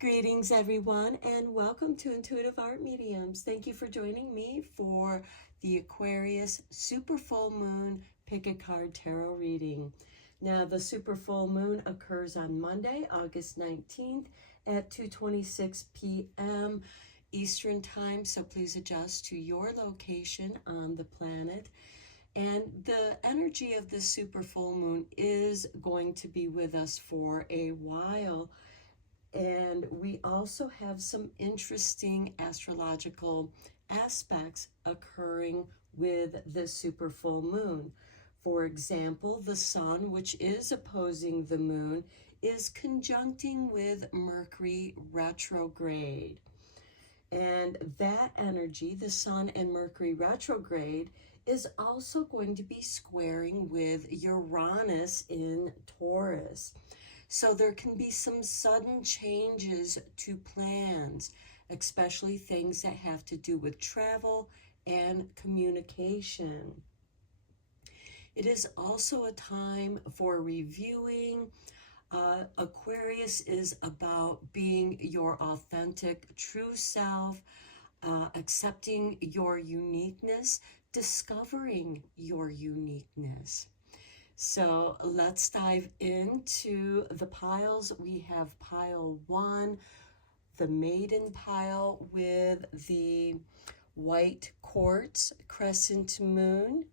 Greetings, everyone, and welcome to Intuitive Art Mediums. Thank you for joining me for the Aquarius Super Full Moon Pick a Card Tarot reading. Now, the Super Full Moon occurs on Monday, August 19th at 2:26 p.m. Eastern Time, so please adjust to your location on the planet. And the energy of the Super Full Moon is going to be with us for a while. And we also have some interesting astrological aspects occurring with the super full moon. For example, the sun, which is opposing the moon, is conjuncting with Mercury retrograde. And that energy, the sun and Mercury retrograde, is also going to be squaring with Uranus in Taurus. So there can be some sudden changes to plans, especially things that have to do with travel and communication. It is also a time for reviewing. Aquarius is about being your authentic, true self, accepting your uniqueness, discovering your uniqueness. So let's dive into the piles. We have pile 1, the maiden pile with the white quartz crescent moon.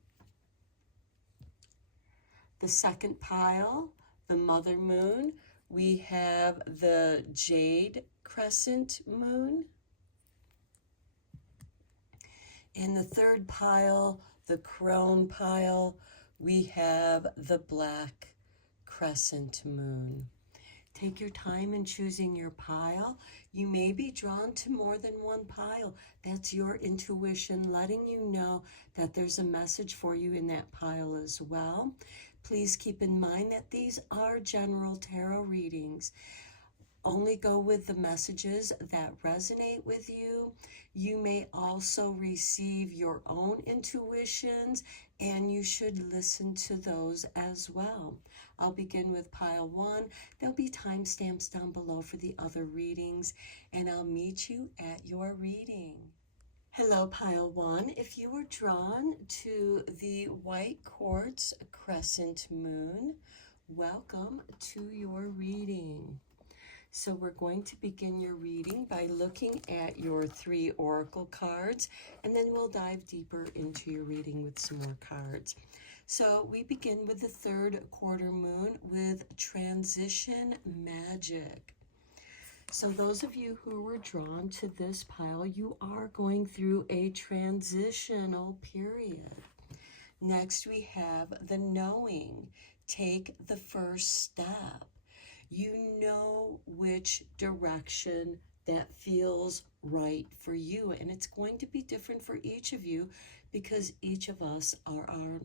The second pile, the mother moon, we have the jade crescent moon. In the third pile, the crone pile, we have the black crescent moon. Take your time in choosing your pile. You may be drawn to more than one pile. That's your intuition letting you know that there's a message for you in that pile as well. Please keep in mind that these are general tarot readings. Only go with the messages that resonate with you. You may also receive your own intuitions, and you should listen to those as well. I'll begin with pile 1. There'll be timestamps down below for the other readings, and I'll meet you at your reading. Hello, pile 1. If you were drawn to the white quartz crescent moon, welcome to your reading. So we're going to begin your reading by looking at your 3 oracle cards, and then we'll dive deeper into your reading with some more cards. So we begin with the 3rd quarter moon with transition magic. So those of you who were drawn to this pile, you are going through a transitional period. Next, we have the knowing. Take the first step. You know which direction that feels right for you, and it's going to be different for each of you because each of us are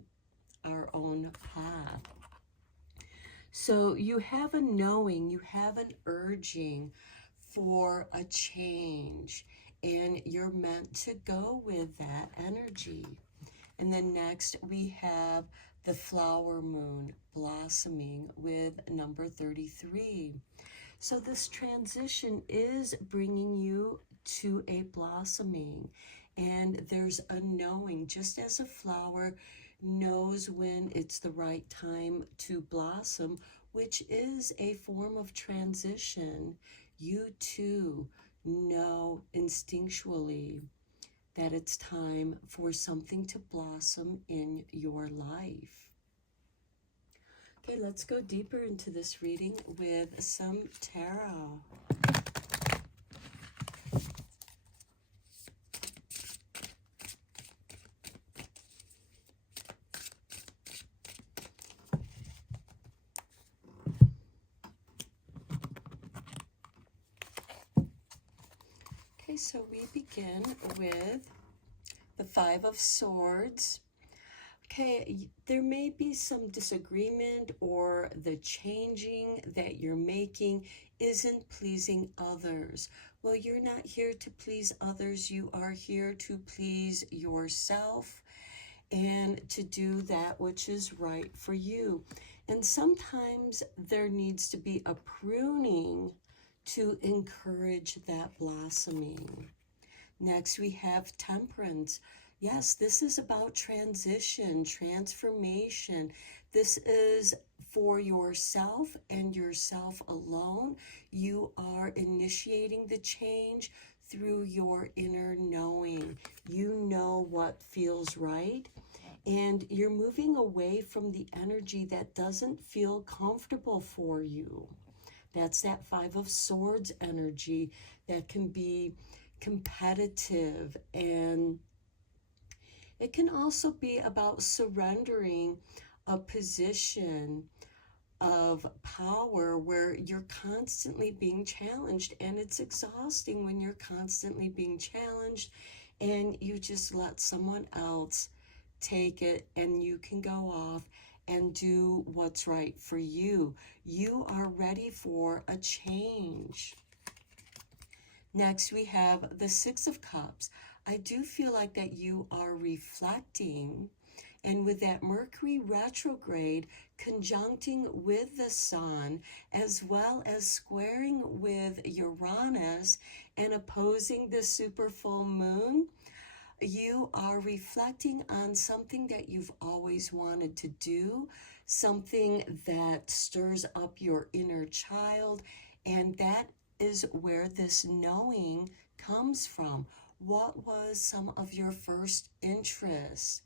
our own path. So you have a knowing, you have an urging for a change, and you're meant to go with that energy. And then next we have the flower moon blossoming with number 33. So this transition is bringing you to a blossoming, and there's a knowing, just as a flower knows when it's the right time to blossom, which is a form of transition. You too know instinctually that it's time for something to blossom in your life. Okay, let's go deeper into this reading with some tarot. Okay, so we begin with the 5 of Swords. Okay, there may be some disagreement, or the changing that you're making isn't pleasing others. Well, you're not here to please others. You are here to please yourself and to do that which is right for you. And sometimes there needs to be a pruning to encourage that blossoming. Next, we have Temperance. Yes, this is about transition, transformation. This is for yourself and yourself alone. You are initiating the change through your inner knowing. You know what feels right, and you're moving away from the energy that doesn't feel comfortable for you. That's that Five of Swords energy that can be competitive, and it can also be about surrendering a position of power where you're constantly being challenged, and it's exhausting when you're constantly being challenged and you just let someone else take it and you can go off and do what's right for you. You are ready for a change. Next, we have the Six of Cups. I do feel like that you are reflecting, and with that Mercury retrograde conjuncting with the Sun, as well as squaring with Uranus and opposing the super full moon, you are reflecting on something that you've always wanted to do, something that stirs up your inner child, and that is where this knowing comes from. What was some of your first interests?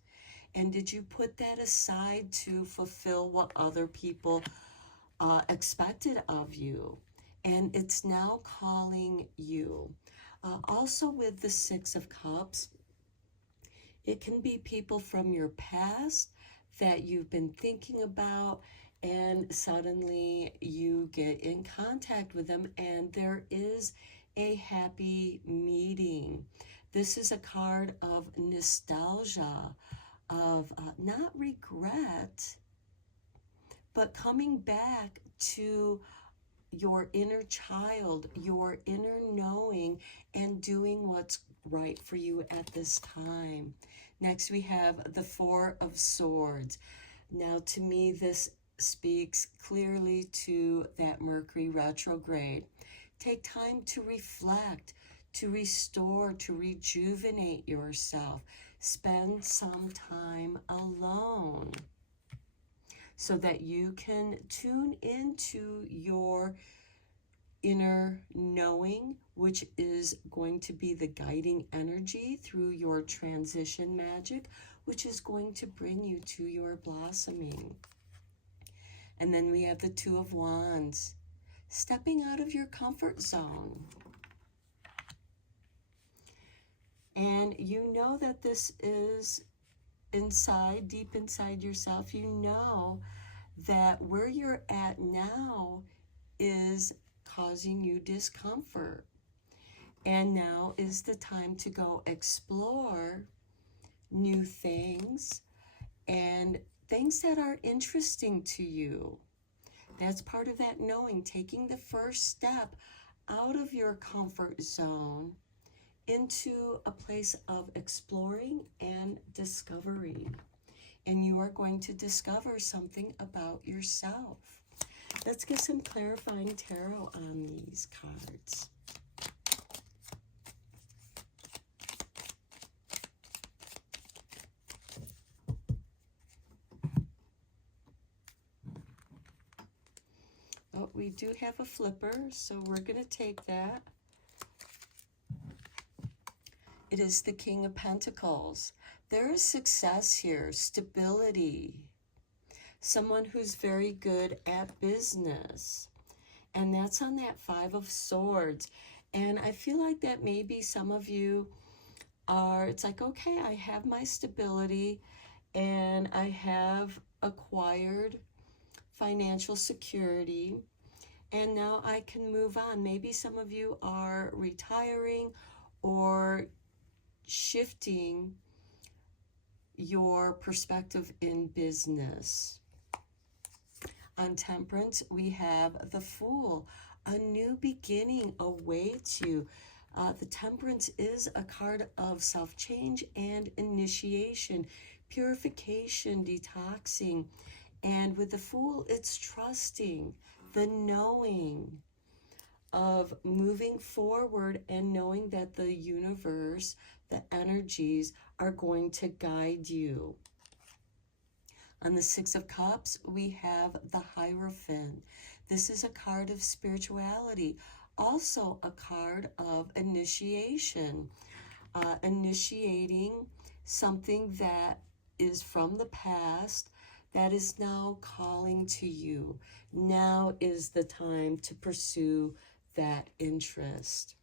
And did you put that aside to fulfill what other people expected of you? And it's now calling you. Also with the Six of Cups, it can be people from your past that you've been thinking about, and suddenly you get in contact with them and there is a happy meeting. This is a card of nostalgia, of not regret, but coming back to your inner child, your inner knowing, and doing what's right for you at this time. Next, we have the Four of Swords. Now, to me, this speaks clearly to that Mercury retrograde. Take time to reflect, to restore, to rejuvenate yourself. Spend some time alone so that you can tune into your inner knowing, which is going to be the guiding energy through your transition magic, which is going to bring you to your blossoming. And then we have the Two of Wands, stepping out of your comfort zone. And you know that this is inside, deep inside yourself. You know that where you're at now is causing you discomfort. And now is the time to go explore new things and things that are interesting to you. That's part of that knowing, taking the first step out of your comfort zone into a place of exploring and discovery. And you are going to discover something about yourself. Let's get some clarifying tarot on these cards. Oh, we do have a flipper, so we're going to take that. It is the King of Pentacles. There is success here, stability. Someone who's very good at business. And that's on that Five of Swords. And I feel like that maybe some of you are, it's like, okay, I have my stability and I have acquired financial security, and now I can move on. Maybe some of you are retiring or shifting your perspective in business. On Temperance, we have the Fool. A new beginning awaits you. The Temperance is a card of self-change and initiation, purification, detoxing. And with the Fool, it's trusting, the knowing. of moving forward and knowing that the universe, the energies are going to guide you. On the Six of Cups, we have the Hierophant. This is a card of spirituality, also a card of initiation, initiating something that is from the past that is now calling to you. Now is the time to pursue that interest.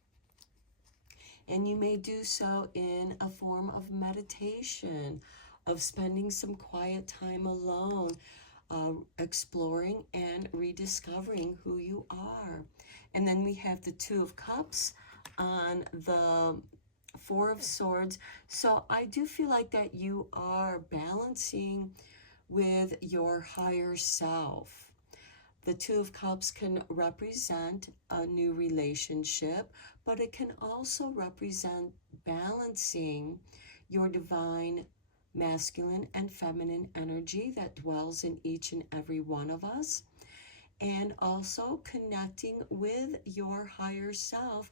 And you may do so in a form of meditation, of spending some quiet time alone, exploring and rediscovering who you are. And then we have the Two of Cups on the Four of Swords. So I do feel like that you are balancing with your higher self. The Two of Cups can represent a new relationship, but it can also represent balancing your divine masculine and feminine energy that dwells in each and every one of us, and also connecting with your higher self.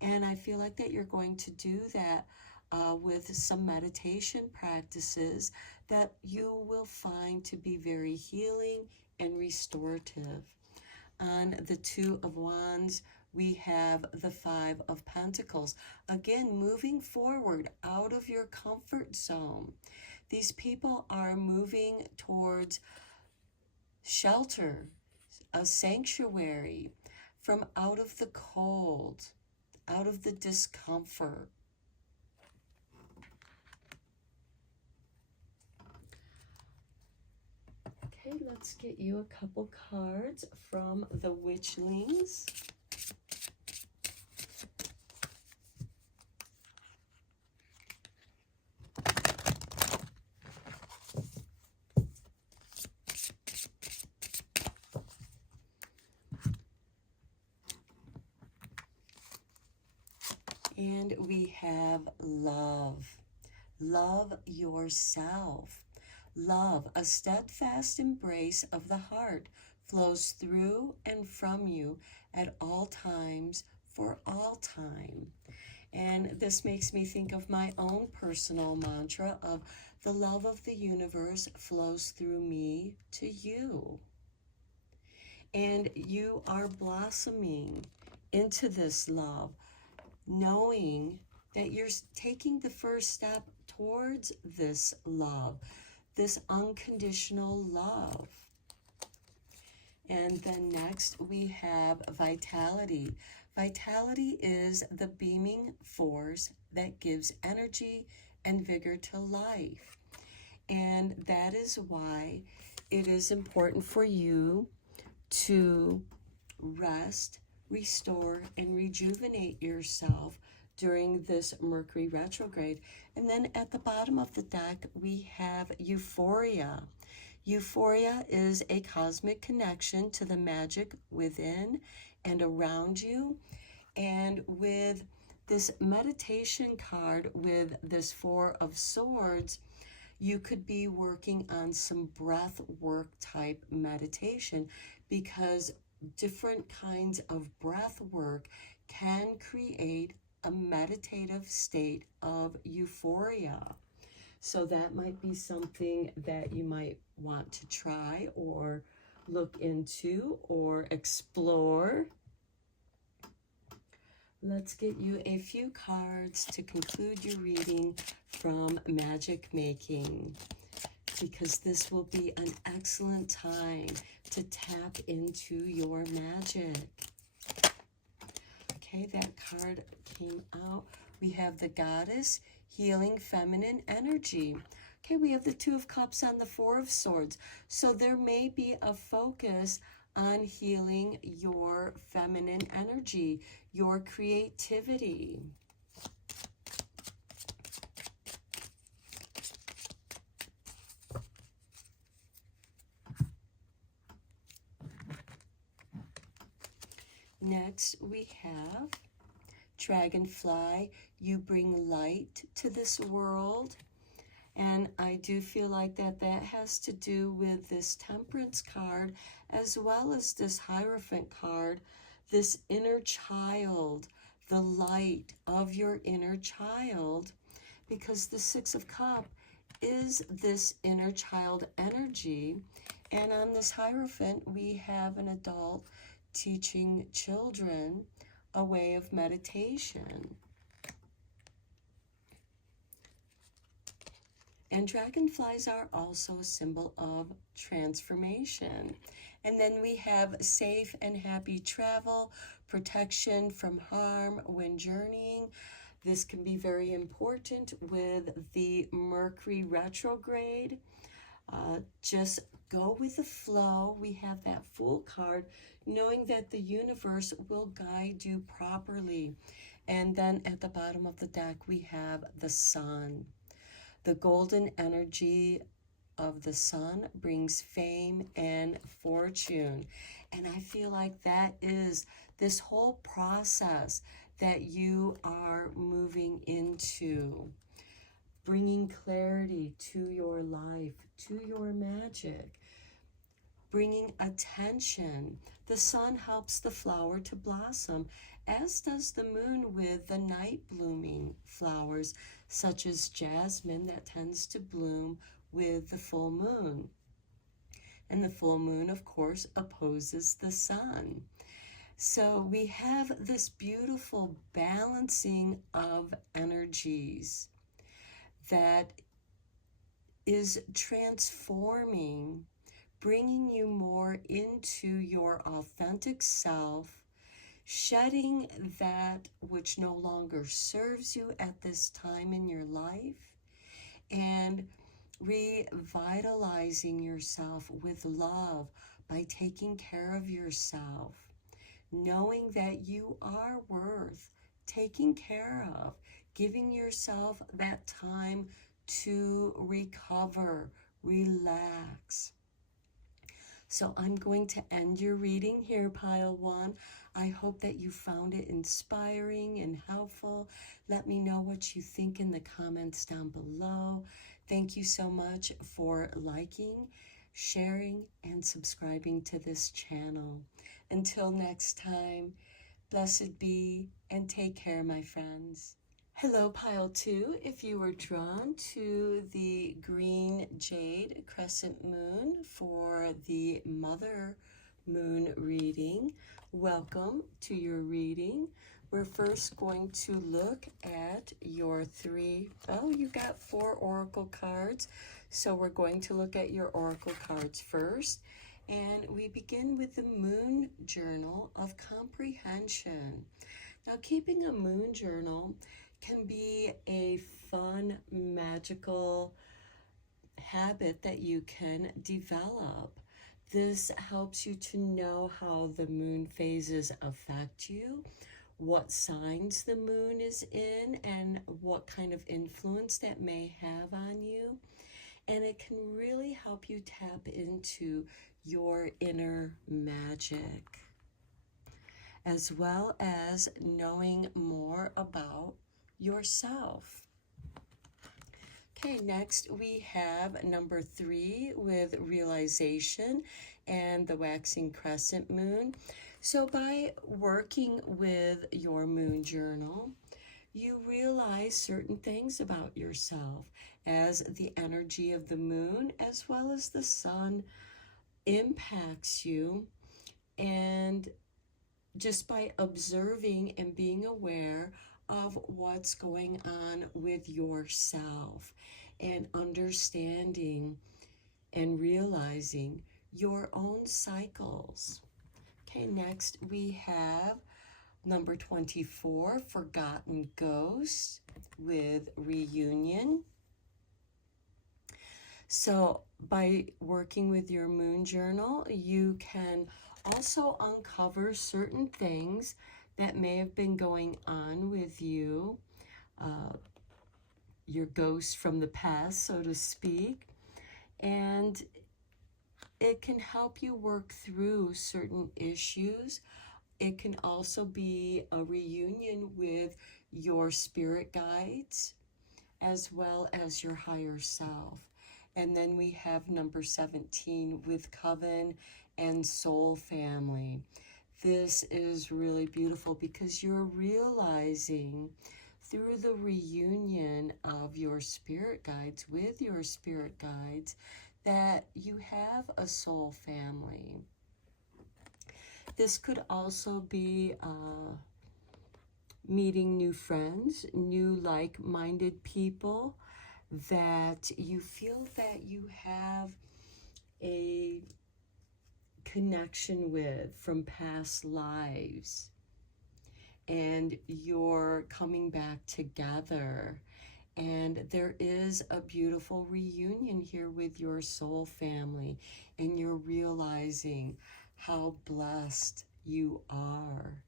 And I feel like that you're going to do that with some meditation practices that you will find to be very healing and restorative. On the Two of Wands, we have the Five of Pentacles. Again, moving forward out of your comfort zone. These people are moving towards shelter, a sanctuary, from out of the cold, out of the discomfort. Okay, let's get you a couple cards from the Witchlings. And we have love. Love yourself. Love, a steadfast embrace of the heart, flows through and from you at all times, for all time. And this makes me think of my own personal mantra of the love of the universe flows through me to you. And you are blossoming into this love, knowing that you're taking the first step towards this love, this unconditional love. And then next we have vitality. Vitality is the beaming force that gives energy and vigor to life. And that is why it is important for you to rest, restore, and rejuvenate yourself during this Mercury retrograde. And then at the bottom of the deck, we have Euphoria. Euphoria is a cosmic connection to the magic within and around you. And with this meditation card, with this Four of Swords, you could be working on some breath work type meditation, because different kinds of breath work can create a meditative state of euphoria. So that might be something that you might want to try or look into or explore. Let's get you a few cards to conclude your reading from Magic Making, because this will be an excellent time to tap into your magic. Okay, that card came out. We have the Goddess, healing feminine energy. Okay, we have the Two of Cups on the Four of Swords. So there may be a focus on healing your feminine energy, your creativity. Next, we have Dragonfly. You bring light to this world. And I do feel like that has to do with this Temperance card, as well as this Hierophant card this inner child, the light of your inner child, because the Six of Cups is this inner child energy. And on this Hierophant, we have an adult teaching children a way of meditation. And dragonflies are also a symbol of transformation. And then we have safe and happy travel, protection from harm when journeying. This can be very important with the Mercury retrograde. Just go with the flow. We have that Fool card, knowing that the universe will guide you properly. And then at the bottom of the deck, we have the Sun. The golden energy of the Sun brings fame and fortune. And I feel like that is this whole process that you are moving into, bringing clarity to your life, to your magic, bringing attention. The sun helps the flower to blossom, as does the moon with the night blooming flowers, such as jasmine that tends to bloom with the full moon. And the full moon, of course, opposes the sun. So we have this beautiful balancing of energies that is transforming, bringing you more into your authentic self, shedding that which no longer serves you at this time in your life, and revitalizing yourself with love by taking care of yourself, knowing that you are worth taking care of, giving yourself that time to recover, relax. So I'm going to end your reading here, Pile 1. I hope that you found it inspiring and helpful. Let me know what you think in the comments down below. Thank you so much for liking, sharing, and subscribing to this channel. Until next time, blessed be and take care, my friends. Hello, Pile 2. If you were drawn to the green jade crescent moon for the Mother Moon reading, welcome to your reading. We're first going to look at your you got 4 oracle cards. So we're going to look at your oracle cards first. And we begin with the Moon Journal of Comprehension. Now, keeping a moon journal can be a fun, magical habit that you can develop. This helps you to know how the moon phases affect you, what signs the moon is in, and what kind of influence that may have on you. And it can really help you tap into your inner magic, as well as knowing more about yourself. Okay, next we have number 3 with realization and the waxing crescent moon. So by working with your moon journal, you realize certain things about yourself as the energy of the moon as well as the sun impacts you, and just by observing and being aware of what's going on with yourself and understanding and realizing your own cycles. Okay, next we have number 24, Forgotten Ghost with Reunion. So by working with your moon journal, you can also uncover certain things that may have been going on with you, your ghost from the past, so to speak, and it can help you work through certain issues. It can also be a reunion with your spirit guides as well as your higher self. And then we have number 17 with Coven and Soul Family. This is really beautiful because you're realizing through the reunion of your spirit guides with your spirit guides that you have a soul family. This could also be meeting new friends, new like-minded people that you feel that you have a connection with from past lives, and you're coming back together, and there is a beautiful reunion here with your soul family, and you're realizing how blessed you are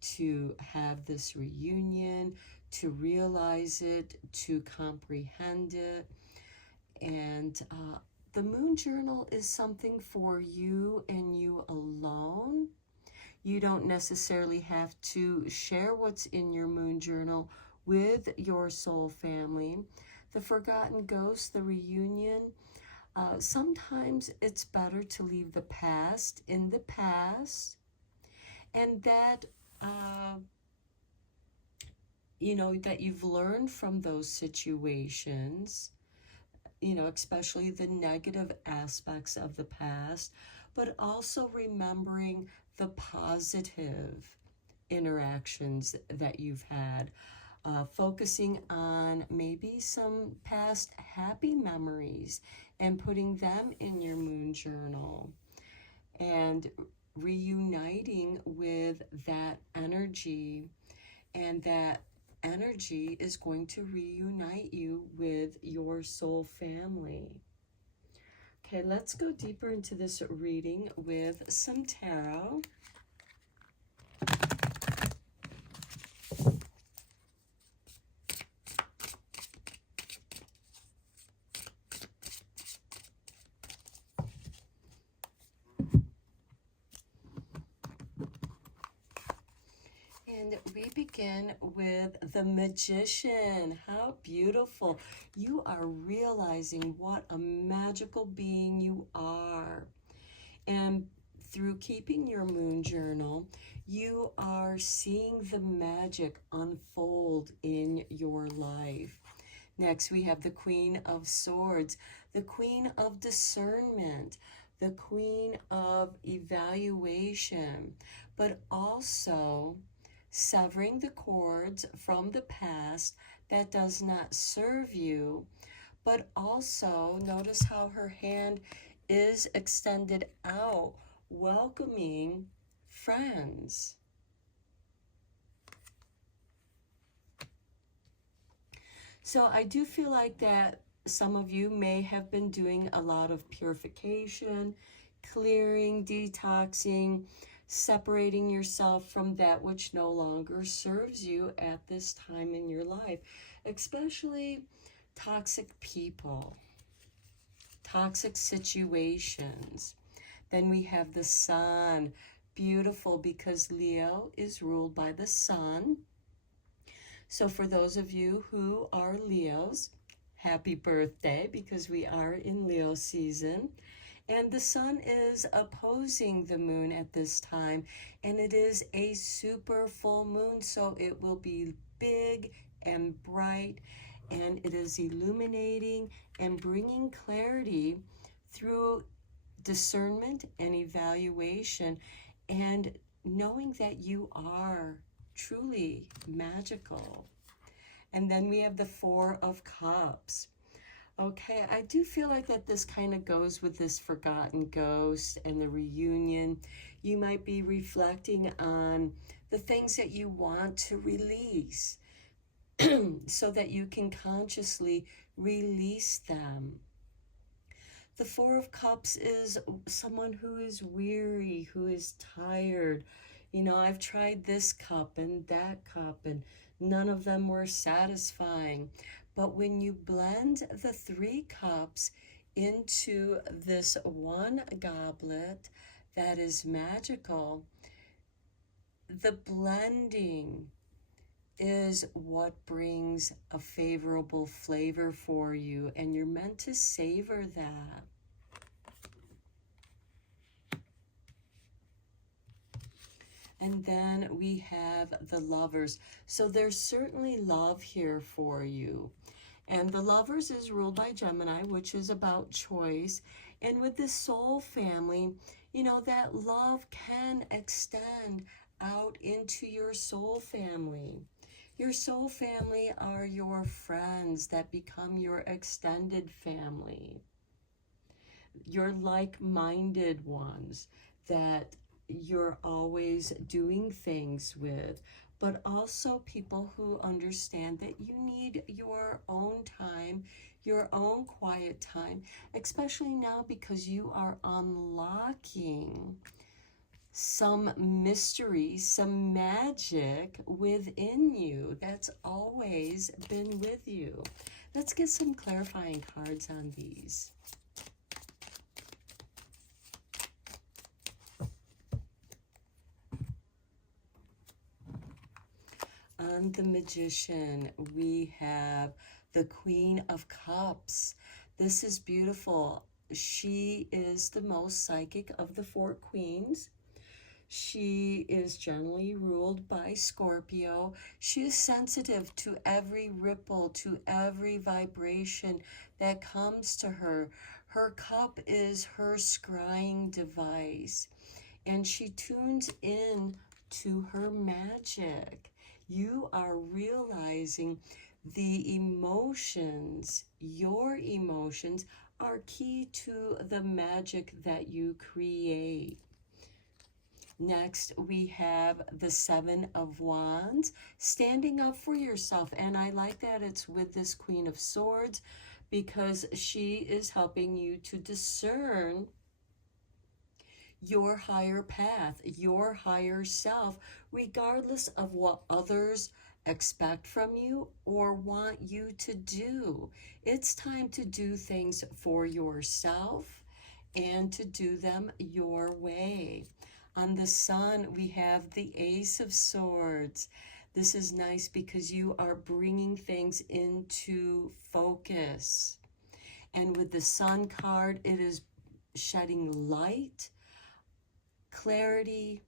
to have this reunion, to realize it, to comprehend it. And the moon journal is something for you and you alone. You don't necessarily have to share what's in your moon journal with your soul family. The forgotten ghost, the reunion, sometimes it's better to leave the past in the past, and that that you've learned from those situations, especially the negative aspects of the past, but also remembering the positive interactions that you've had, focusing on maybe some past happy memories and putting them in your moon journal, and reuniting with that energy, and that energy is going to reunite you with your soul family. Okay, let's go deeper into this reading with some tarot. And we begin with the Magician. How beautiful. You are realizing what a magical being you are. And through keeping your moon journal, you are seeing the magic unfold in your life. Next, we have the Queen of Swords, the Queen of Discernment, the Queen of Evaluation, but also severing the cords from the past that does not serve you, but also notice how her hand is extended out, welcoming friends. So I do feel like that some of you may have been doing a lot of purification, clearing, detoxing, separating yourself from that which no longer serves you at this time in your life, especially toxic people, toxic situations. Then we have the Sun, beautiful because Leo is ruled by the Sun. So for those of you who are Leos, happy birthday, because we are in Leo season. And the Sun is opposing the Moon at this time, and it is a super full moon, so it will be big and bright, and it is illuminating and bringing clarity through discernment and evaluation, and knowing that you are truly magical. And then we have the Four of Cups. Okay, I do feel like that this kind of goes with this forgotten ghost and the reunion. You might be reflecting on the things that you want to release so that you can consciously release them. The Four of Cups is someone who is weary, who is tired. I've tried this cup and that cup, and none of them were satisfying. But when you blend the 3 cups into this one goblet that is magical, the blending is what brings a favorable flavor for you, and you're meant to savor that. And then we have the Lovers. So there's certainly love here for you. And the Lovers is ruled by Gemini, which is about choice. And with this soul family, you know, that love can extend out into your soul family. Your soul family are your friends that become your extended family. Your like-minded ones that you're always doing things with, but also people who understand that you need your own time, your own quiet time, especially now because you are unlocking some mystery, some magic within you that's always been with you. Let's get some clarifying cards on these. On the Magician, we have the Queen of Cups. This is beautiful. She is the most psychic of the four queens. She is generally ruled by Scorpio. She is sensitive to every ripple, to every vibration that comes to her. Her cup is her scrying device, and she tunes in to her magic. You are realizing the emotions, your emotions, are key to the magic that you create. Next, we have the Seven of Wands, standing up for yourself. And I like that it's with this Queen of Swords because she is helping you to discern your higher path, your higher self, regardless of what others expect from you or want you to do. It's time to do things for yourself and to do them your way. On the Sun, we have the Ace of Swords. This is nice because you are bringing things into focus. And with the Sun card, it is shedding light, clarity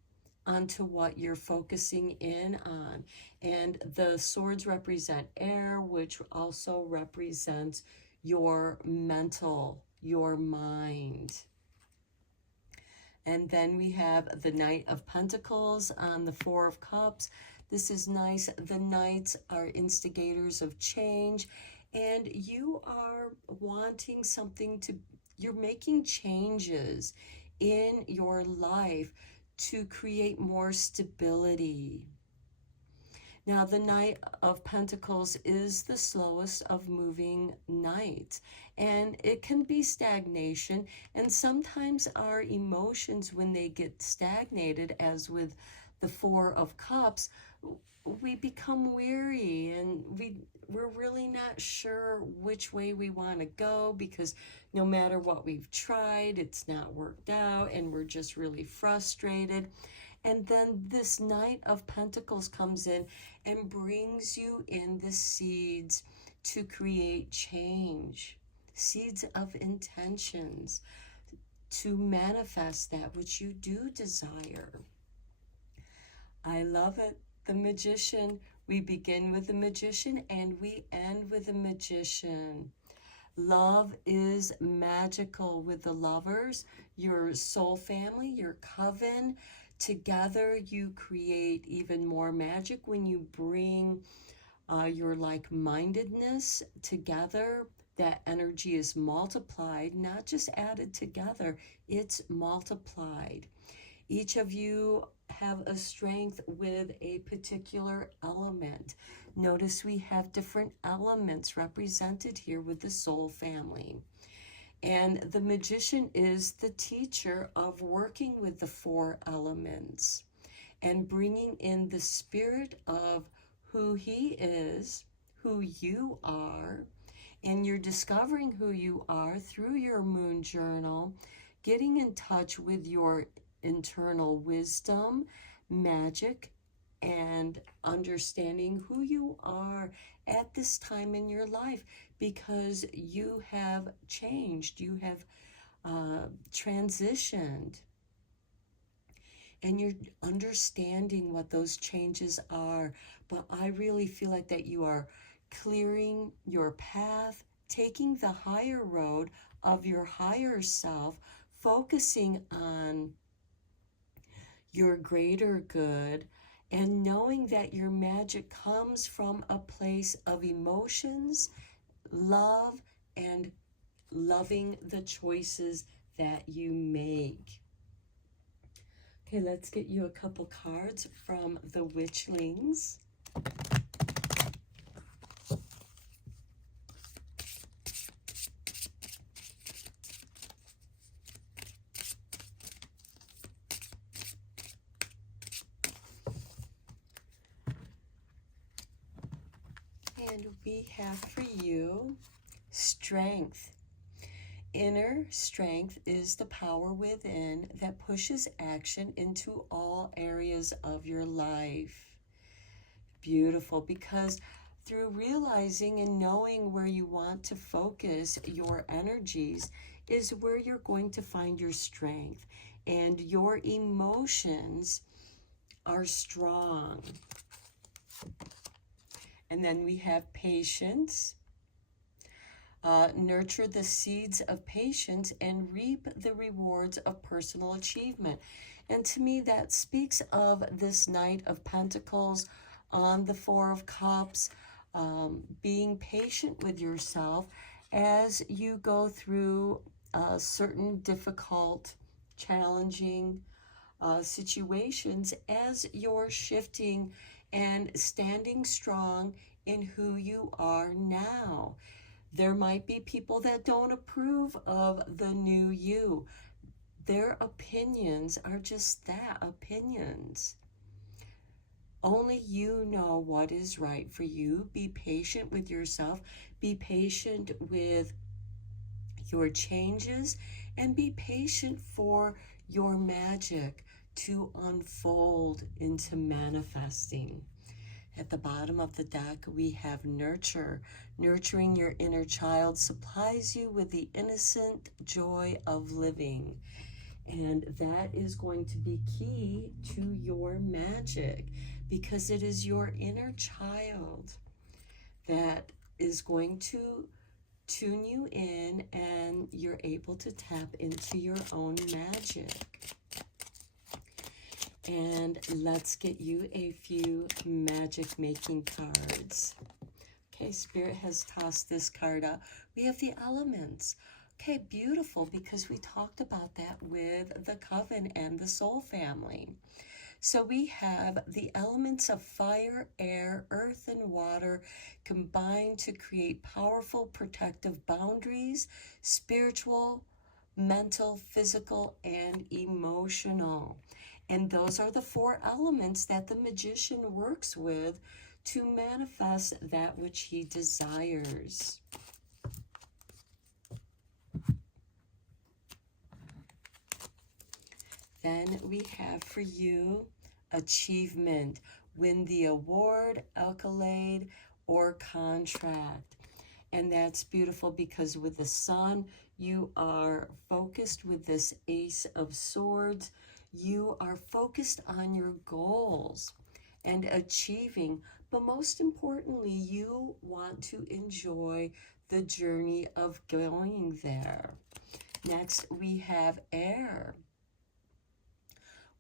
onto what you're focusing in on. And the swords represent air, which also represents your mental, your mind. And then we have the Knight of Pentacles on the Four of Cups. This is nice. The Knights are instigators of change, and you are wanting something to, you're making changes in your life to create more stability. Now, the Knight of Pentacles is the slowest of moving knights, and it can be stagnation. And sometimes our emotions, when they get stagnated, as with the Four of Cups, we become weary and we're really not sure which way we want to go, because no matter what we've tried, it's not worked out, and we're just really frustrated. And then this Knight of Pentacles comes in and brings you in the seeds to create change, seeds of intentions, to manifest that which you do desire. I love it. The Magician. We begin with the Magician and we end with the Magician. Love is magical with the Lovers, your soul family, your coven. Together you create even more magic when you bring your like-mindedness together. That energy is multiplied, not just added together, it's multiplied. Each of you have a strength with a particular element. Notice we have different elements represented here with the soul family. And the Magician is the teacher of working with the four elements and bringing in the spirit of who he is, who you are, and you're discovering who you are through your moon journal, getting in touch with your internal wisdom, magic, and understanding who you are at this time in your life, because you have changed, you have transitioned. and you're understanding what those changes are. But I really feel like that you are clearing your path, taking the higher road of your higher self, focusing on your greater good, and knowing that your magic comes from a place of emotions, love, and loving the choices that you make. Okay, let's get you a couple cards from the Witchlings. And we have for you strength. Inner strength is the power within that pushes action into all areas of your life. Beautiful, because through realizing and knowing where you want to focus your energies is where you're going to find your strength, and your emotions are strong. And then we have patience. Nurture the seeds of patience and reap the rewards of personal achievement. And to me, that speaks of this Knight of Pentacles on the Four of Cups, being patient with yourself as you go through certain difficult, challenging situations, as you're shifting and standing strong in who you are now. There might be people that don't approve of the new you. Their opinions are just that, opinions. Only you know what is right for you. Be patient with yourself. Be patient with your changes, and be patient for your magic to unfold into manifesting. At the bottom of the deck, we have nurture. Nurturing your inner child supplies you with the innocent joy of living. And that is going to be key to your magic, because it is your inner child that is going to tune you in, and you're able to tap into your own magic. And let's get you a few magic making cards. Okay, Spirit has tossed this card up. We have the elements. Okay, beautiful, because we talked about that with the Coven and the Soul Family. So we have the elements of fire, air, earth, and water combined to create powerful protective boundaries, spiritual, mental, physical, and emotional. And those are the four elements that the magician works with to manifest that which he desires. Then we have for you achievement. Win the award, accolade, or contract. And that's beautiful, because with the Sun, you are focused with this Ace of Swords. You are focused on your goals and achieving, but most importantly, you want to enjoy the journey of going there. Next, we have air.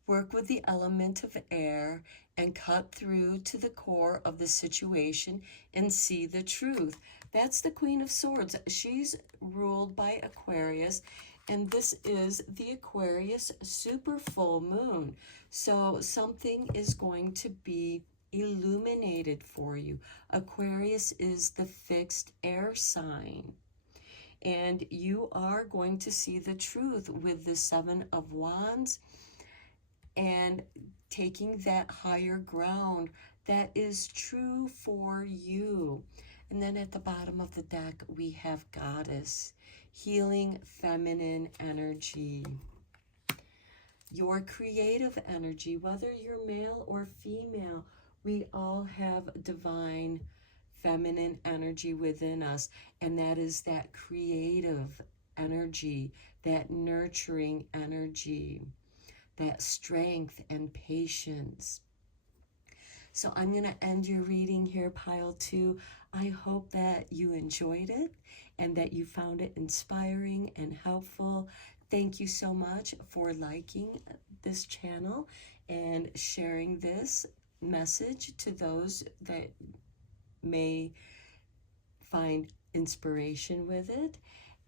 Work with the element of air and cut through to the core of the situation and see the truth. That's the Queen of Swords. She's ruled by Aquarius, and this is the Aquarius super full moon. So something is going to be illuminated for you. Aquarius is the fixed air sign, and you are going to see the truth with the Seven of Wands, and taking that higher ground that is true for you. And then at the bottom of the deck, we have Goddess, healing feminine energy. Your creative energy, whether you're male or female, we all have divine feminine energy within us, and that is that creative energy, that nurturing energy. that strength and patience. So I'm going to end your reading here, pile 2. I hope that you enjoyed it and that you found it inspiring and helpful. Thank you so much for liking this channel and sharing this message to those that may find inspiration with it.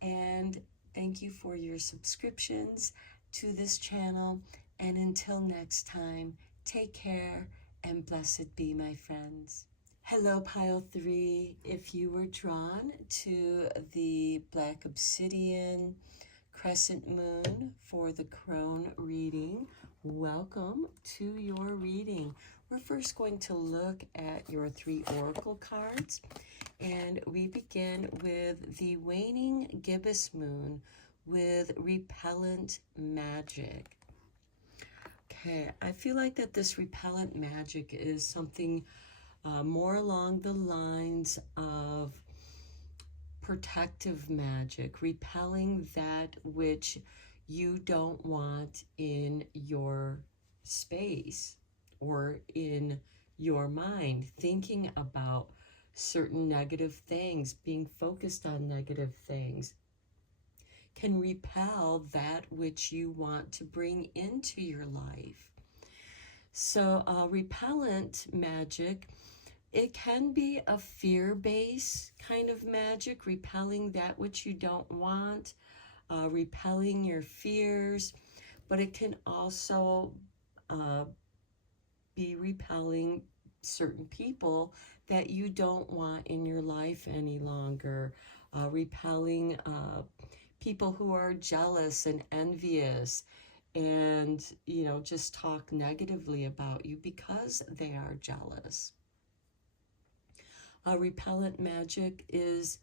And thank you for your subscriptions to this channel. And until next time, take care and blessed be, my friends. Hello, pile 3. If you were drawn to the Black Obsidian Crescent Moon for the Crone reading, welcome to your reading. We're first going to look at your 3 oracle cards, and we begin with the waning gibbous moon with repellent magic. Okay, I feel like that this repellent magic is something more along the lines of protective magic, repelling that which you don't want in your space or in your mind, thinking about certain negative things, being focused on negative things, can repel that which you want to bring into your life. So repellent magic, it can be a fear-based kind of magic, repelling that which you don't want, repelling your fears, but it can also be repelling certain people that you don't want in your life any longer, repelling people who are jealous and envious and, you know, just talk negatively about you because they are jealous. Repellent magic is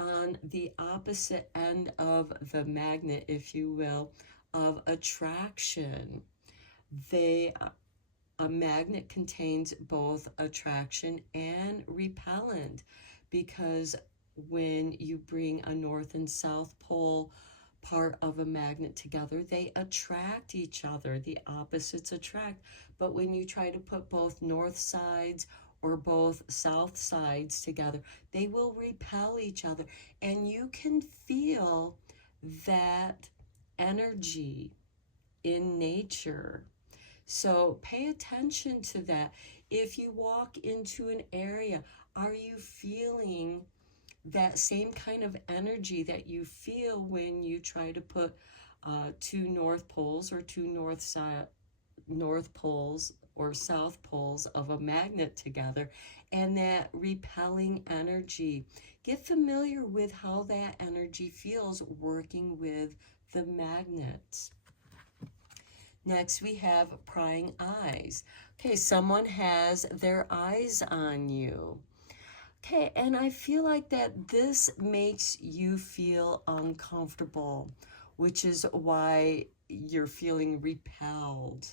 on the opposite end of the magnet, if you will, of attraction. A magnet contains both attraction and repellent, because when you bring a north and south pole part of a magnet together, they attract each other. The opposites attract. But when you try to put both north sides or both south sides together, they will repel each other. And you can feel that energy in nature. So pay attention to that. If you walk into an area, are you feeling that same kind of energy that you feel when you try to put 2 north poles or 2 north poles or south poles of a magnet together, and that repelling energy? Get familiar with how that energy feels working with the magnets. Next, we have prying eyes. Okay, someone has their eyes on you. Okay, and I feel like that this makes you feel uncomfortable, which is why you're feeling repelled.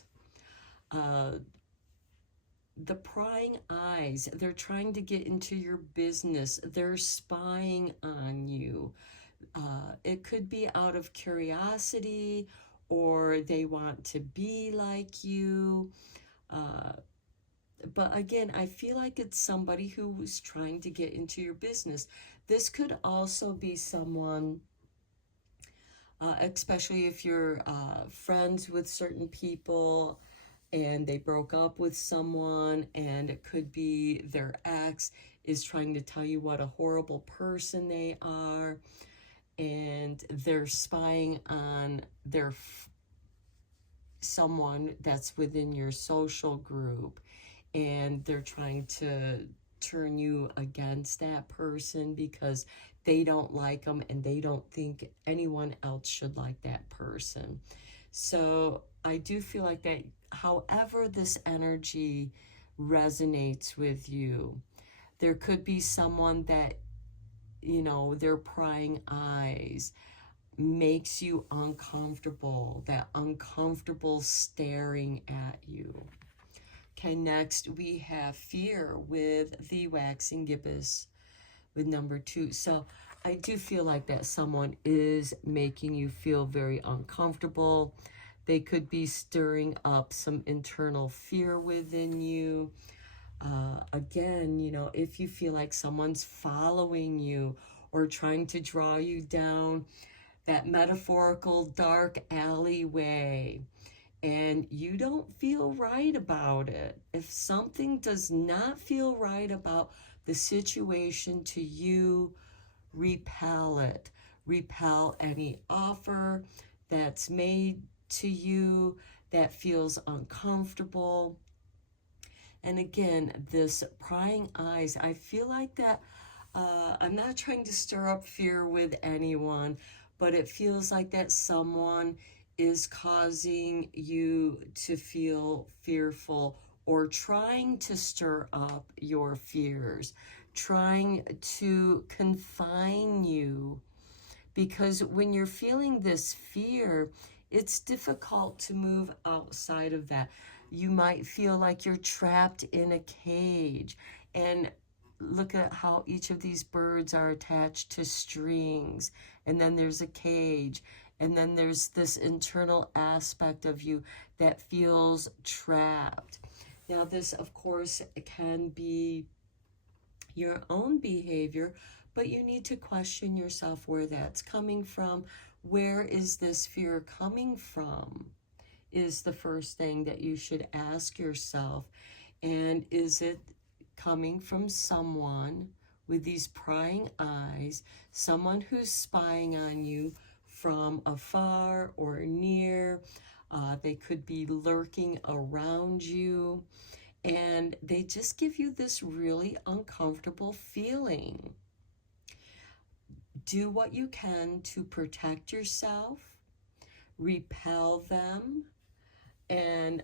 The prying eyes, they're trying to get into your business. They're spying on you. It could be out of curiosity, or they want to be like you. But again, I feel like it's somebody who was trying to get into your business. This could also be someone, especially if you're friends with certain people and they broke up with someone, and it could be their ex is trying to tell you what a horrible person they are, and they're spying on someone that's within your social group, and they're trying to turn you against that person because they don't like them and they don't think anyone else should like that person. So I do feel like that, however this energy resonates with you, there could be someone that, you know, their prying eyes makes you uncomfortable, that uncomfortable staring at you. Okay, next we have fear with the waxing gibbous with number 2. So I do feel like that someone is making you feel very uncomfortable. They could be stirring up some internal fear within you. Again, you know, if you feel like someone's following you or trying to draw you down that metaphorical dark alleyway, and you don't feel right about it, if something does not feel right about the situation to you, repel it. Repel any offer that's made to you that feels uncomfortable. And again, this prying eyes, I feel like that I'm not trying to stir up fear with anyone, but it feels like that someone is causing you to feel fearful or trying to stir up your fears, trying to confine you. Because when you're feeling this fear, it's difficult to move outside of that. You might feel like you're trapped in a cage. And look at how each of these birds are attached to strings. And then there's a cage. And then there's this internal aspect of you that feels trapped. Now, this, of course, can be your own behavior, but you need to question yourself where that's coming from. Where is this fear coming from? Is the first thing that you should ask yourself. And is it coming from someone with these prying eyes, someone who's spying on you from afar or near? They could be lurking around you, and they just give you this really uncomfortable feeling. Do what you can to protect yourself, repel them, and,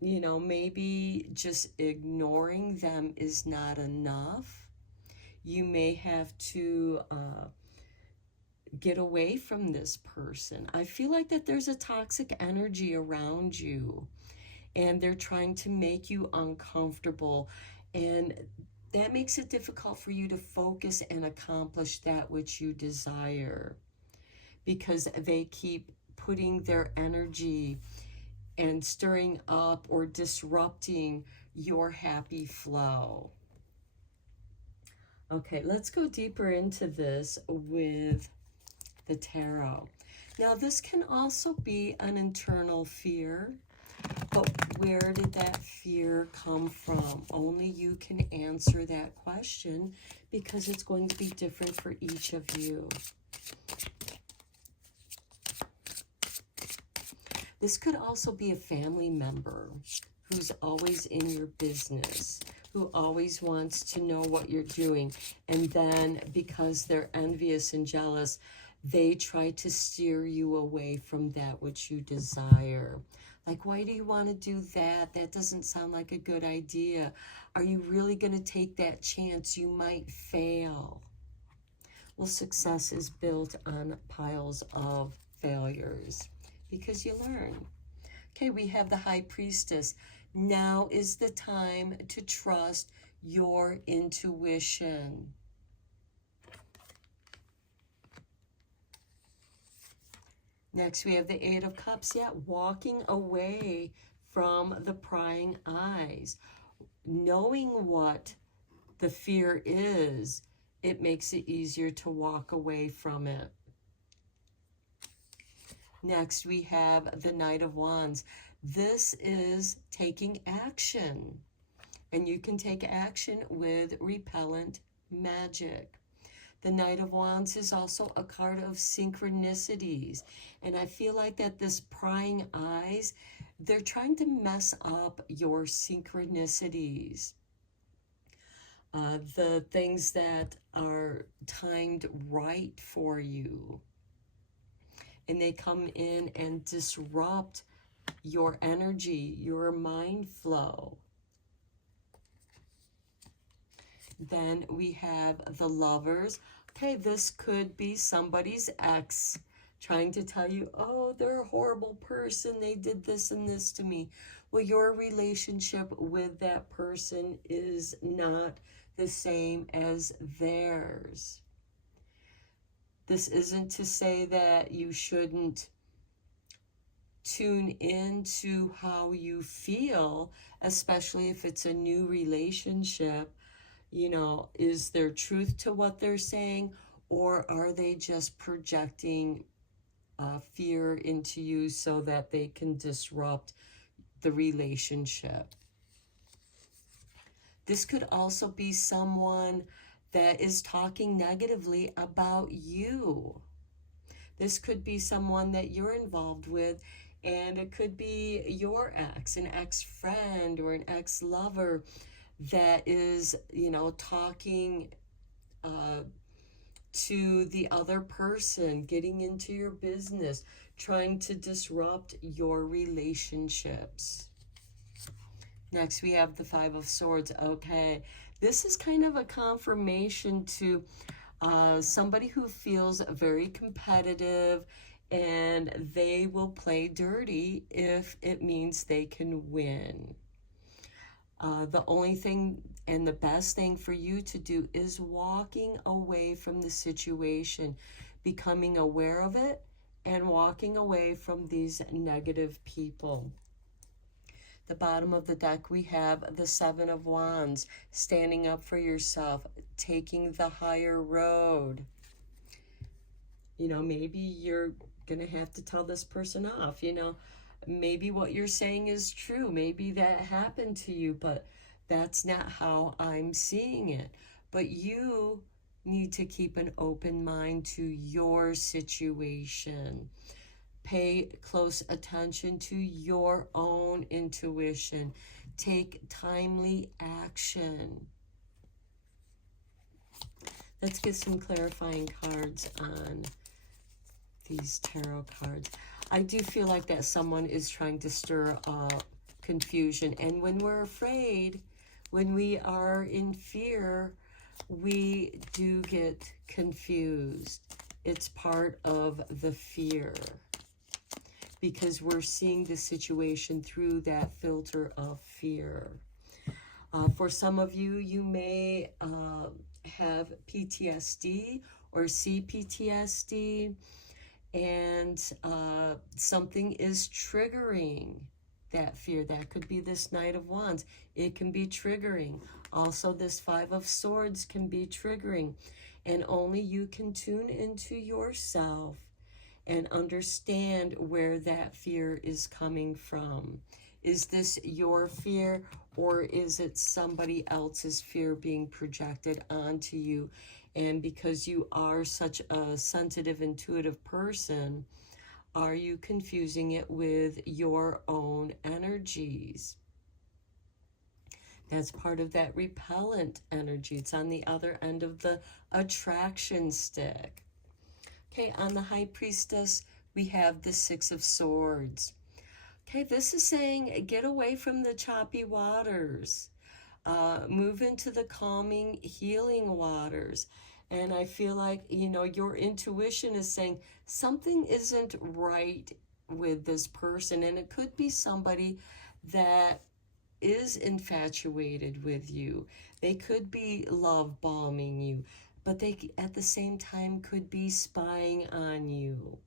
you know, maybe just ignoring them is not enough. You may have to get away from this person. I feel like that there's a toxic energy around you, and they're trying to make you uncomfortable, and that makes it difficult for you to focus and accomplish that which you desire, because they keep putting their energy and stirring up or disrupting your happy flow. Okay, let's go deeper into this with the tarot. Now, this can also be an internal fear, but where did that fear come from? Only you can answer that question, because it's going to be different for each of you. This could also be a family member who's always in your business, who always wants to know what you're doing. And then because they're envious and jealous, they try to steer you away from that which you desire. Like, why do you want to do that? That doesn't sound like a good idea. Are you really going to take that chance? You might fail. Well, success is built on piles of failures, because you learn. Okay, we have the High Priestess. Now is the time to trust your intuition. Next, we have the Eight of Cups. Yeah, walking away from the prying eyes. Knowing what the fear is, it makes it easier to walk away from it. Next, we have the Knight of Wands. This is taking action. And you can take action with repellent magic. The Knight of Wands is also a card of synchronicities. And I feel like that this prying eyes, they're trying to mess up your synchronicities. The things that are timed right for you. And they come in and disrupt your energy, your mind flow. Then we have the Lovers. Okay, this could be somebody's ex trying to tell you, oh, they're a horrible person, they did this and this to me. Well, your relationship with that person is not the same as theirs. This isn't to say that you shouldn't tune into how you feel, especially if it's a new relationship. You know, is there truth to what they're saying, or are they just projecting fear into you so that they can disrupt the relationship? This could also be someone that is talking negatively about you. This could be someone that you're involved with, and it could be your ex, an ex-friend or an ex-lover that is, you know, talking to the other person, getting into your business, trying to disrupt your relationships. Next, we have the Five of Swords. Okay, this is kind of a confirmation to somebody who feels very competitive, and they will play dirty if it means they can win. The only thing and the best thing for you to do is walking away from the situation, becoming aware of it, and walking away from these negative people. The bottom of the deck, we have the Seven of Wands, standing up for yourself, taking the higher road. You know, maybe you're going to have to tell this person off, you know. Maybe what you're saying is true. Maybe that happened to you, but that's not how I'm seeing it. But you need to keep an open mind to your situation. Pay close attention to your own intuition. Take timely action. Let's get some clarifying cards on these tarot cards. I do feel like that someone is trying to stir up confusion. And when we're afraid, when we are in fear, we do get confused. It's part of the fear, because we're seeing the situation through that filter of fear. For some of you, you may have PTSD or CPTSD, and something is triggering that fear. That could be this Knight of Wands. It can be triggering. Also, this Five of Swords can be triggering, and only you can tune into yourself and understand where that fear is coming from. Is this your fear, or is it somebody else's fear being projected onto you? And because you are such a sensitive, intuitive person, are you confusing it with your own energies? That's part of that repellent energy. It's on the other end of the attraction stick. Okay, on the High Priestess, we have the Six of Swords. Okay, this is saying get away from the choppy waters. Move into the calming, healing waters. And I feel like, you know, your intuition is saying something isn't right with this person. And it could be somebody that is infatuated with you. They could be love bombing you, but they at the same time could be spying on you.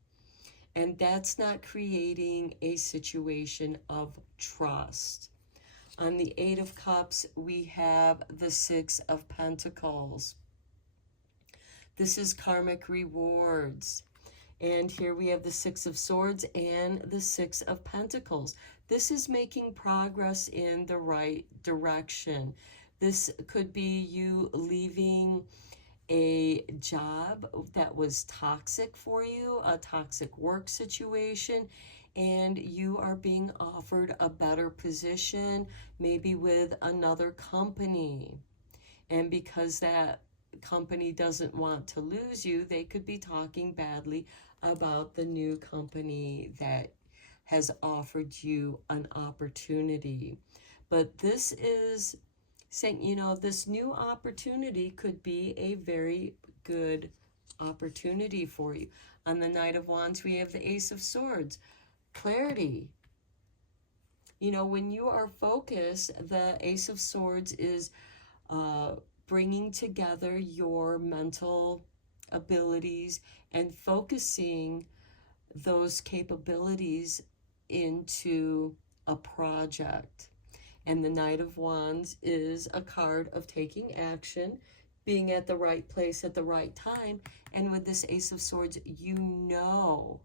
And that's not creating a situation of trust. On the Eight of Cups, we have the Six of Pentacles. This is karmic rewards. And here we have the Six of Swords and the Six of Pentacles. This is making progress in the right direction. This could be you leaving a job that was toxic for you, a toxic work situation, and you are being offered a better position, maybe with another company. And because that company doesn't want to lose you, they could be talking badly about the new company that has offered you an opportunity. But this is saying, you know, this new opportunity could be a very good opportunity for you. On the Knight of Wands, we have the Ace of Swords. Clarity. You know, when you are focused, the Ace of Swords is bringing together your mental abilities and focusing those capabilities into a project. And the Knight of Wands is a card of taking action, being at the right place at the right time. And with this Ace of Swords, you know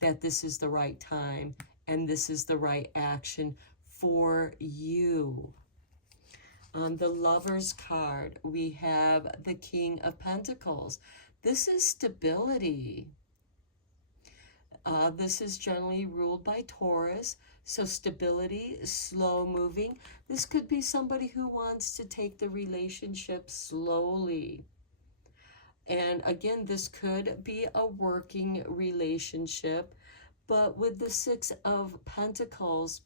that this is the right time and this is the right action for you. On the Lover's card, we have the King of Pentacles. This is stability. This is generally ruled by Taurus, so stability, slow moving. This could be somebody who wants to take the relationship slowly. And again, this could be a working relationship, but with the Six of Pentacles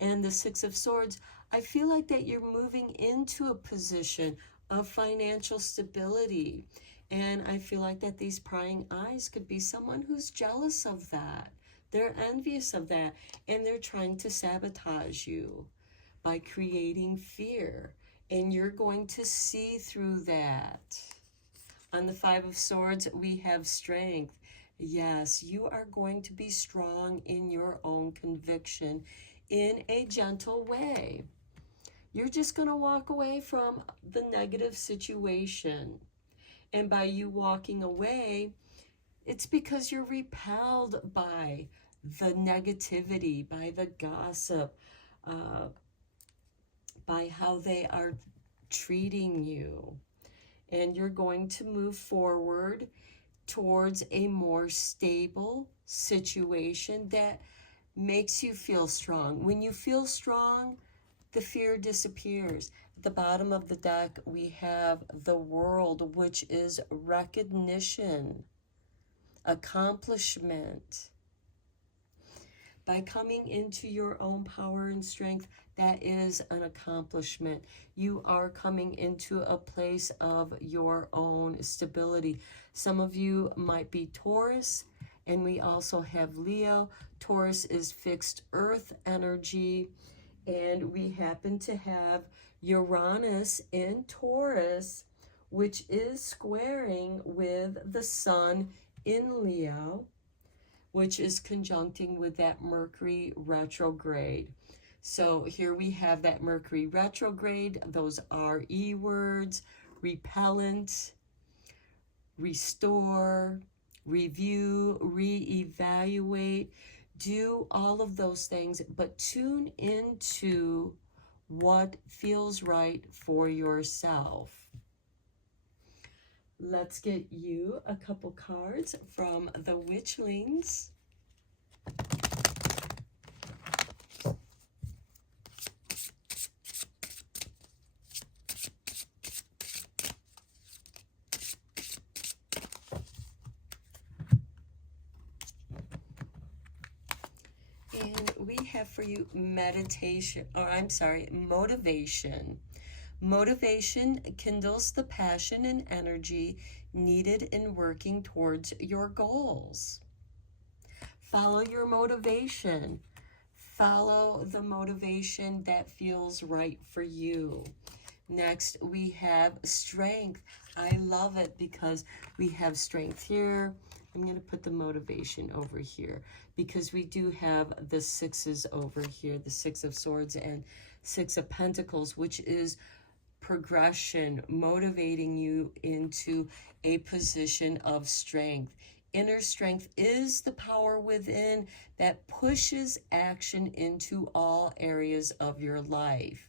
and the Six of Swords, I feel like that you're moving into a position of financial stability. And I feel like that these prying eyes could be someone who's jealous of that. They're envious of that, and they're trying to sabotage you by creating fear. And you're going to see through that. On the Five of Swords, we have strength. Yes, you are going to be strong in your own conviction in a gentle way. You're just going to walk away from the negative situation. And by you walking away, it's because you're repelled by the negativity, by the gossip, by how they are treating you. And you're going to move forward towards a more stable situation that makes you feel strong. When you feel strong, the fear disappears. At the bottom of the deck, we have the World, which is recognition, accomplishment. By coming into your own power and strength, that is an accomplishment. You are coming into a place of your own stability. Some of you might be Taurus, and we also have Leo. Taurus is fixed earth energy, and we happen to have Uranus in Taurus, which is squaring with the Sun in Leo, which is conjuncting with that Mercury retrograde. So here we have that Mercury retrograde. Those are E words: repellent, restore, review, reevaluate. Do all of those things, but tune into what feels right for yourself. Let's get you a couple cards from the Witchlings. And we have for you motivation. Motivation kindles the passion and energy needed in working towards your goals. Follow your motivation. Follow the motivation that feels right for you. Next, we have strength. I love it because we have strength here. I'm going to put the motivation over here because we do have the sixes over here, the Six of Swords and Six of Pentacles, which is progression, motivating you into a position of strength. Inner strength is the power within that pushes action into all areas of your life.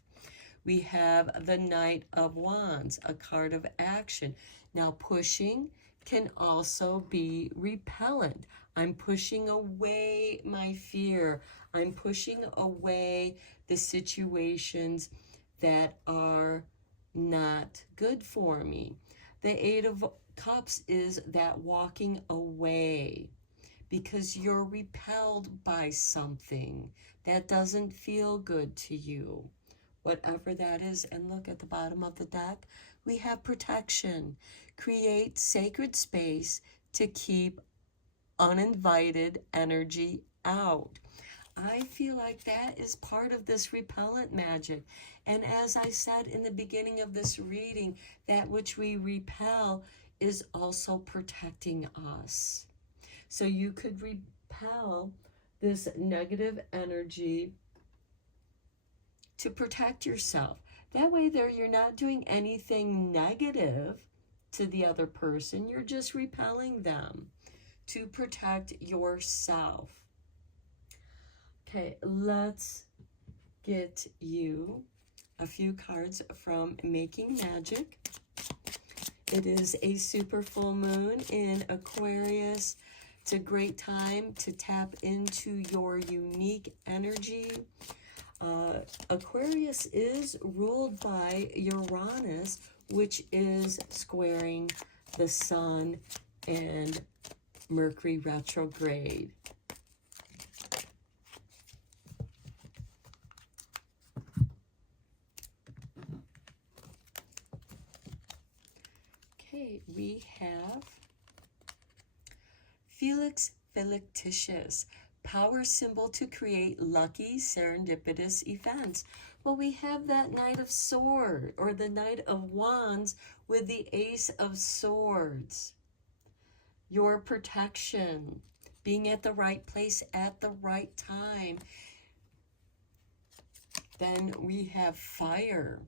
We have the Knight of Wands, a card of action. Now, pushing can also be repellent. I'm pushing away my fear. I'm pushing away the situations that are not good for me. The Eight of Cups is that walking away because you're repelled by something that doesn't feel good to you, whatever that is. And look at the bottom of the deck, we have protection. Create sacred space to keep uninvited energy out. I feel like that is part of this repellent magic. And as I said in the beginning of this reading, that which we repel is also protecting us. So you could repel this negative energy to protect yourself. That way there, you're not doing anything negative to the other person. You're just repelling them to protect yourself. Okay, let's get you a few cards from Making Magic. It is a super full moon in Aquarius. It's a great time to tap into your unique energy. Aquarius is ruled by Uranus, which is squaring the Sun and Mercury retrograde. Okay, we have Felix Felictitious, power symbol to create lucky serendipitous events. Well, we have that Knight of Swords, or the Knight of Wands with the Ace of Swords. Your protection, being at the right place at the right time. Then we have fire.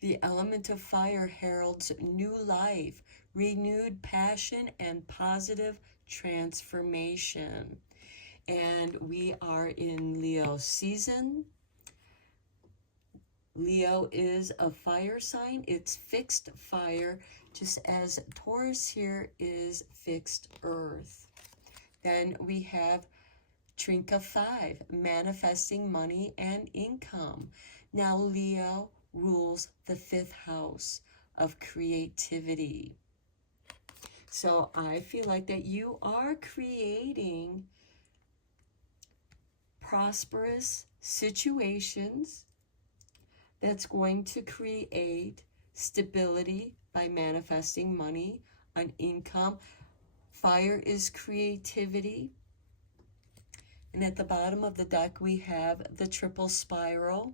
The element of fire heralds new life, renewed passion, and positive transformation. And we are in Leo season. Leo is a fire sign. It's fixed fire, just as Taurus here is fixed earth. Then we have Trinket 5, manifesting money and income. Now Leo rules the 5th house of creativity. So I feel like that you are creating prosperous situations that's going to create stability by manifesting money and income. Fire is creativity. And at the bottom of the deck, we have the triple spiral,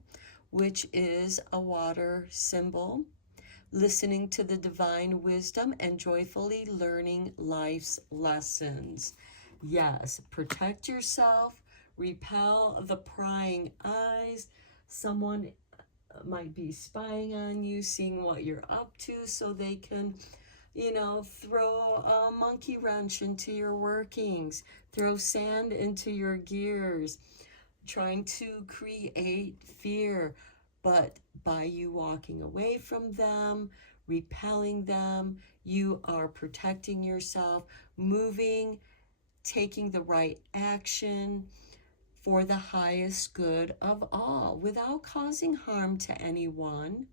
which is a water symbol. Listening to the divine wisdom and joyfully learning life's lessons. Yes, protect yourself, repel the prying eyes. Someone might be spying on you, seeing what you're up to, so they can, you know, throw a monkey wrench into your workings, throw sand into your gears, trying to create fear. But by you walking away from them, repelling them, you are protecting yourself, moving, taking the right action for the highest good of all without causing harm to anyone.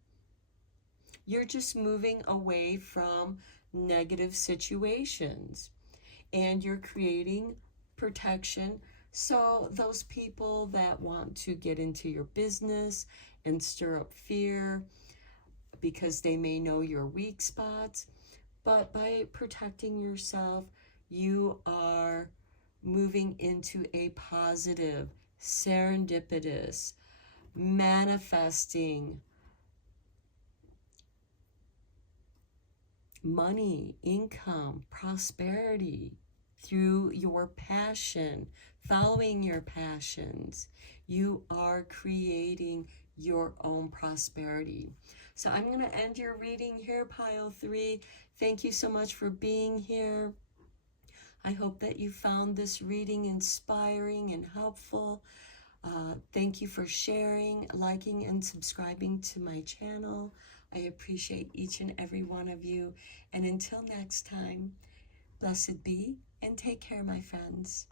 You're just moving away from negative situations, and you're creating protection. So those people that want to get into your business and stir up fear because they may know your weak spots, but by protecting yourself, you are moving into a positive, serendipitous, manifesting money, income, prosperity through your passion, following your passions. You are creating your own prosperity. So I'm going to end your reading here, pile 3. Thank you so much for being here. I hope that you found this reading inspiring and helpful. Thank you for sharing, liking, and subscribing to my channel. I appreciate each and every one of you. And until next time, blessed be and take care, my friends.